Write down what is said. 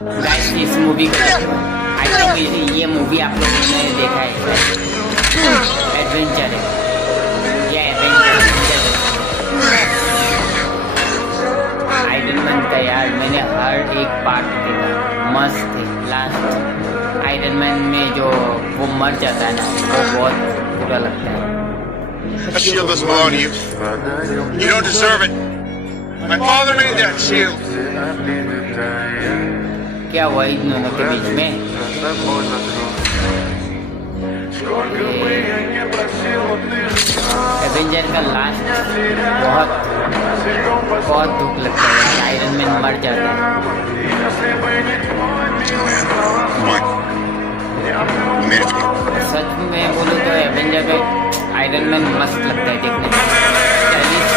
Guys इस movie को I think ये मूवी आप लोगों ने देखा है, एडवेंचर है, ये एडवेंचर आयरन मैन का यार मैंने हर एक पार्ट देखा, मस्त है। लास्ट आयरन मैन में जो वो मर जाता है ना, वो बहुत बुरा लगता है। That shield doesn't belong to you. You don't deserve it. My father made that shield. क्या हुआ इन दोनों के बीच में? एवेंजर का लास्ट बहुत दुख लगता है, आयरन मैन मर जाता है। सच में बोलूँ तो एवेंजर में आयरन मैन मस्त लगता है देखने में, स्टाइलिश